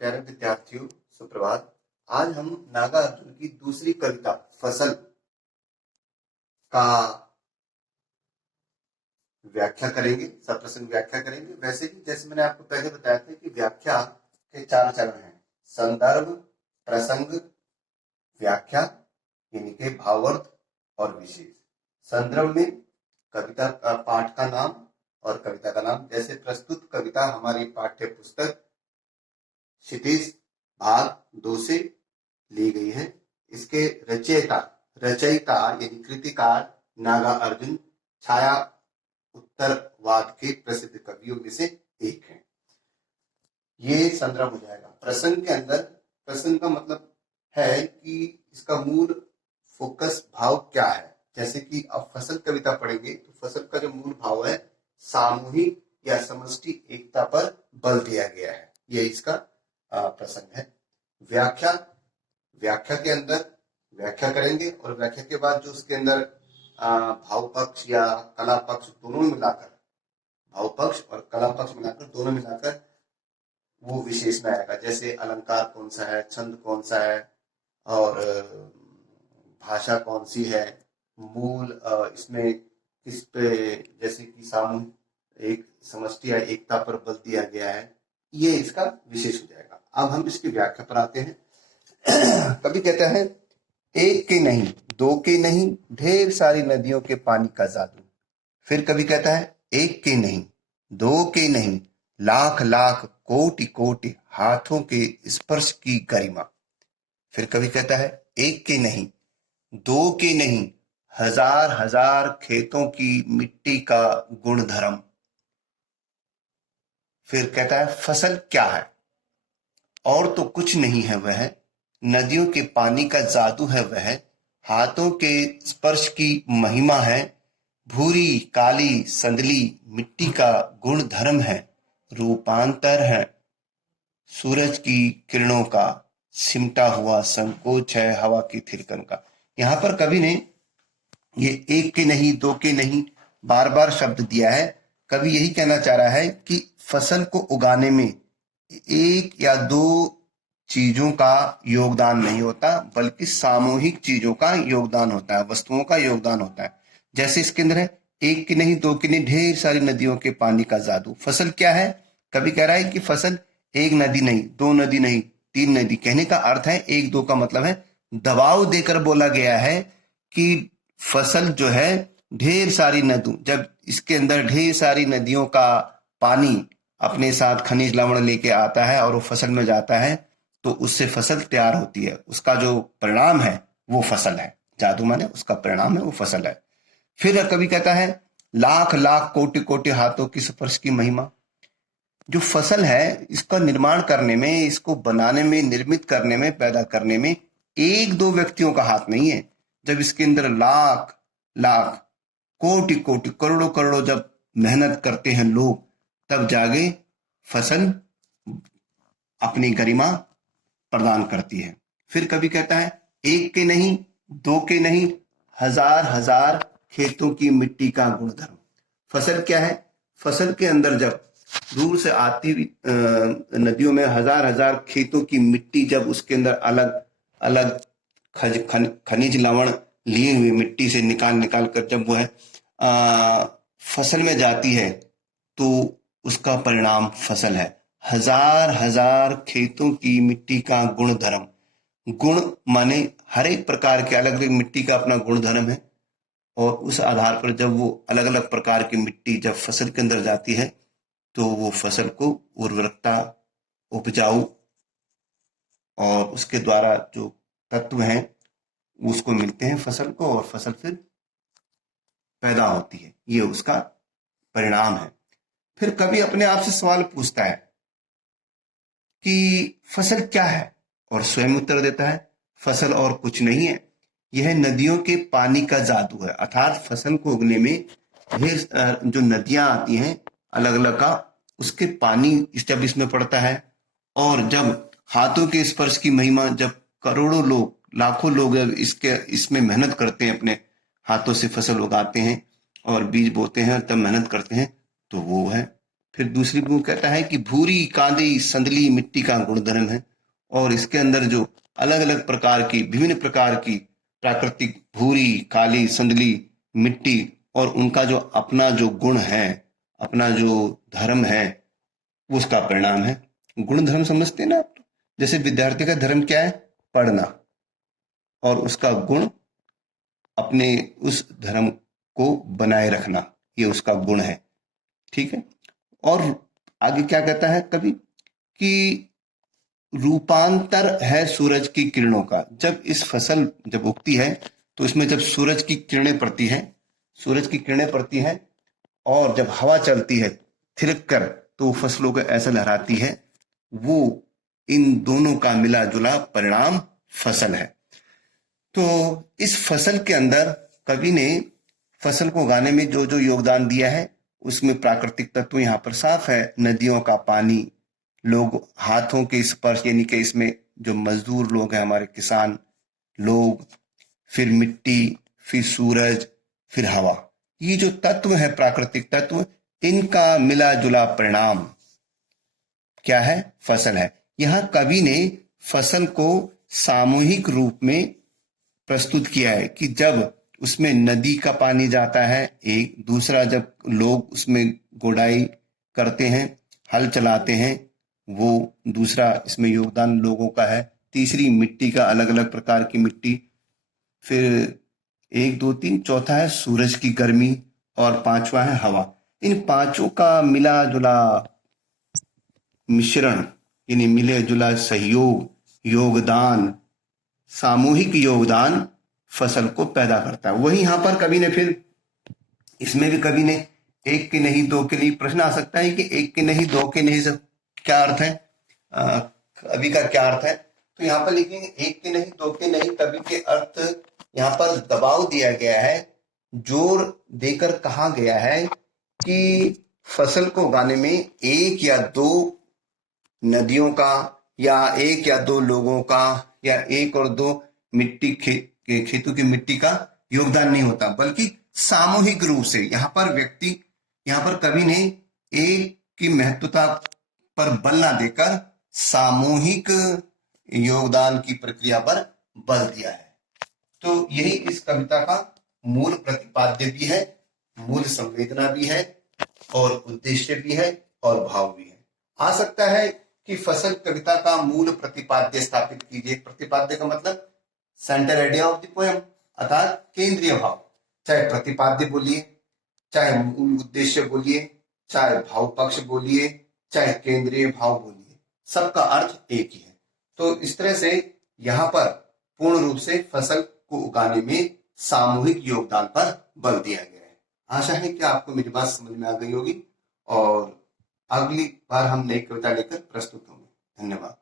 प्यारे विद्यार्थियों, सुप्रभात। आज हम नागा अर्जुन की दूसरी कविता फसल का व्याख्या करेंगे, सप्रसंग व्याख्या करेंगे। वैसे ही जैसे मैंने आपको पहले बताया था कि व्याख्या के 4 चरण हैं: संदर्भ, प्रसंग, व्याख्या यानी कि भावार्थ और विशेष। संदर्भ में कविता का पाठ का नाम और कविता का नाम। जैसे प्रस्तुत कविता हमारी पाठ्य पुस्तक क्षितिज भाग 2 से ली गई है। इसके रचयिता यानी कृतिकार नागा अर्जुन छाया उत्तरवाद के प्रसिद्ध कवियों में से एक है। ये संदर्भ हो जाएगा। प्रसंग के अंदर, प्रसंग का मतलब है कि इसका मूल फोकस भाव क्या है। जैसे कि अब फसल कविता पढ़ेंगे तो फसल का जो मूल भाव है सामूहिक या समष्टि एकता पर बल दिया गया है। ये इसका प्रसंग है। व्याख्या के अंदर व्याख्या करेंगे और व्याख्या के बाद जो उसके अंदर भाव पक्ष या कला पक्ष दोनों मिलाकर, भाव पक्ष और कला पक्ष मिलाकर दोनों मिलाकर वो विशेष में आएगा। जैसे अलंकार कौन सा है, छंद कौन सा है और भाषा कौन सी है, मूल इसमें किस पे, जैसे कि सामूहिक एक समष्टि या एकता पर बल दिया गया है, ये इसका विशेष हो जाएगा। अब हम इसकी व्याख्या पर आते हैं। कवि कहता है, एक के नहीं, दो के नहीं, ढेर सारी नदियों के पानी का जादू। फिर कवि कहता है, एक के नहीं, दो के नहीं, लाख लाख कोटि कोटि हाथों के स्पर्श की गरिमा। फिर कवि कहता है, एक के नहीं, दो के नहीं, हजार हजार खेतों की मिट्टी का गुण धर्म। फिर कहता है, फसल क्या है? और तो कुछ नहीं है वह, नदियों के पानी का जादू है वह, हाथों के स्पर्श की महिमा है, भूरी काली संदली मिट्टी का गुण धर्म है, रूपांतर है सूरज की किरणों का, सिमटा हुआ संकोच है हवा की थिरकन का। यहां पर कवि ने ये एक के नहीं, दो के नहीं बार बार शब्द दिया है। कवि यही कहना चाह रहा है कि फसल को उगाने में एक या दो चीजों का योगदान नहीं होता, बल्कि सामूहिक चीजों का योगदान होता है, वस्तुओं का योगदान होता है। जैसे इसके अंदर है, एक की नहीं, दो की नहीं, ढेर सारी नदियों के पानी का जादू। फसल क्या है? कवि कह रहा है कि फसल एक नदी नहीं, दो नदी नहीं, तीन नदी। कहने का अर्थ है, एक दो का मतलब है दबाव देकर बोला गया है कि फसल जो है ढेर सारी नदियों, जब इसके अंदर ढेर सारी नदियों का पानी अपने साथ खनिज लवण लेके आता है और वो फसल में जाता है, तो उससे फसल तैयार होती है। उसका जो परिणाम है वो फसल है। जादू माने उसका परिणाम है वो फसल है। फिर कवि कहता है, लाख लाख कोटि कोटि हाथों की स्पर्श की महिमा। जो फसल है इसका निर्माण करने में, इसको बनाने में, निर्मित करने में, पैदा करने में एक दो व्यक्तियों का हाथ नहीं है। जब इसके अंदर लाख लाख कोटि कोटि करोड़ों करोड़ों जब मेहनत करते हैं लोग, तब जाके फसल अपनी गरिमा प्रदान करती है। फिर कवि कहता है, एक के नहीं, दो के नहीं, हजार हजार खेतों की मिट्टी का गुणधर्म। फसल क्या है? फसल के अंदर जब दूर से आती हुई नदियों में हजार हजार खेतों की मिट्टी, जब उसके अंदर अलग अलग खनिज लवण लिए हुए मिट्टी से निकाल निकाल कर जब वो है फसल में जाती है, तो उसका परिणाम फसल है। हजार हजार खेतों की मिट्टी का गुण धर्म। गुण माने हर एक प्रकार के अलग अलग मिट्टी का अपना गुण धर्म है, और उस आधार पर जब वो अलग अलग प्रकार की मिट्टी जब फसल के अंदर जाती है, तो वो फसल को उर्वरकता, उपजाऊ और उसके द्वारा जो तत्व हैं उसको मिलते हैं फसल को, और फसल फिर पैदा होती है। ये उसका परिणाम है। फिर कभी अपने आप से सवाल पूछता है कि फसल क्या है, और स्वयं उत्तर देता है, फसल और कुछ नहीं है, यह नदियों के पानी का जादू है। अर्थात फसल को उगने में ढेर जो नदियां आती हैं अलग अलग का, उसके पानी जब इसमें पड़ता है, और जब हाथों के स्पर्श की महिमा, जब करोड़ों लोग, लाखों लोग इसमें मेहनत करते हैं, अपने हाथों से फसल उगाते हैं और बीज बोते हैं, तब मेहनत करते हैं, तो वो है फिर दूसरी गुण कहता है कि भूरी कांदी संदली मिट्टी का गुणधर्म है, और इसके अंदर जो अलग अलग प्रकार की विभिन्न प्रकार की प्राकृतिक भूरी काली संदली मिट्टी और उनका जो अपना जो गुण है, अपना जो धर्म है, उसका परिणाम है। गुण धर्म समझते हैं ना आप? जैसे विद्यार्थी का धर्म क्या है? पढ़ना, और उसका गुण अपने उस धर्म को बनाए रखना, ये उसका गुण है। ठीक है। और आगे क्या कहता है कवि कि रूपांतर है सूरज की किरणों का। जब इस फसल जब उगती है तो इसमें जब सूरज की किरणें पड़ती हैं, सूरज की किरणें पड़ती हैं और जब हवा चलती है थिरक कर, तो फसलों को ऐसा लहराती है, वो इन दोनों का मिला जुला परिणाम फसल है। तो इस फसल के अंदर कवि ने फसल को उगाने में जो जो योगदान दिया है, उसमें प्राकृतिक तत्व यहाँ पर साफ है। नदियों का पानी, लोग हाथों के स्पर्श, यानी कि इसमें जो मजदूर लोग हैं हमारे किसान लोग, फिर मिट्टी, फिर सूरज, फिर हवा, ये जो तत्व है प्राकृतिक तत्व, इनका मिला जुला परिणाम क्या है? फसल है। यहां कवि ने फसल को सामूहिक रूप में प्रस्तुत किया है कि जब उसमें नदी का पानी जाता है, एक दूसरा जब लोग उसमें गोडाई करते हैं, हल चलाते हैं, वो दूसरा इसमें योगदान लोगों का है। तीसरी मिट्टी का, अलग अलग प्रकार की मिट्टी, फिर 1 2 3 चौथा है सूरज की गर्मी, और पांचवा है हवा। इन पांचों का मिला जुला मिश्रण, यानी मिले जुला सहयोग, योगदान, सामूहिक योगदान फसल को पैदा करता है। वही यहां पर कवि ने फिर इसमें भी कवि ने एक के नहीं दो के नहीं, प्रश्न आ सकता है कि एक के नहीं दो के नहीं से क्या अर्थ है, कवि का क्या अर्थ है? तो यहाँ पर लिखेंगे एक के नहीं दो के नहीं। कवि के अर्थ यहाँ पर दबाव दिया गया है, जोर देकर कहा गया है कि फसल को उगाने में एक या दो नदियों का, या एक या दो लोगों का, या एक और दो मिट्टी खेतों की मिट्टी का योगदान नहीं होता, बल्कि सामूहिक रूप से यहाँ पर कवि ने एक की महत्वता पर बल ना देकर सामूहिक योगदान की प्रक्रिया पर बल दिया है। तो यही इस कविता का मूल प्रतिपाद्य भी है, मूल संवेदना भी है, और उद्देश्य भी है, और भाव भी है। आ सकता है कि फसल कविता का मूल प्रतिपाद्य स्थापित कीजिए। प्रतिपाद्य का मतलब centre idea of the poem, अर्थात केंद्रीय भाव। चाहे प्रतिपाद्य बोलिए, चाहे मूल उद्देश्य बोलिए, चाहे भाव पक्ष बोलिए, चाहे केंद्रीय भाव बोलिए, सबका अर्थ एक ही है। तो इस तरह से यहाँ पर पूर्ण रूप से फसल को उगाने में सामूहिक योगदान पर बल दिया गया है। आशा है कि आपको मेरी बात समझ में आ गई होगी, और अगली बार हम नई कविता लेकर प्रस्तुत होंगे। धन्यवाद।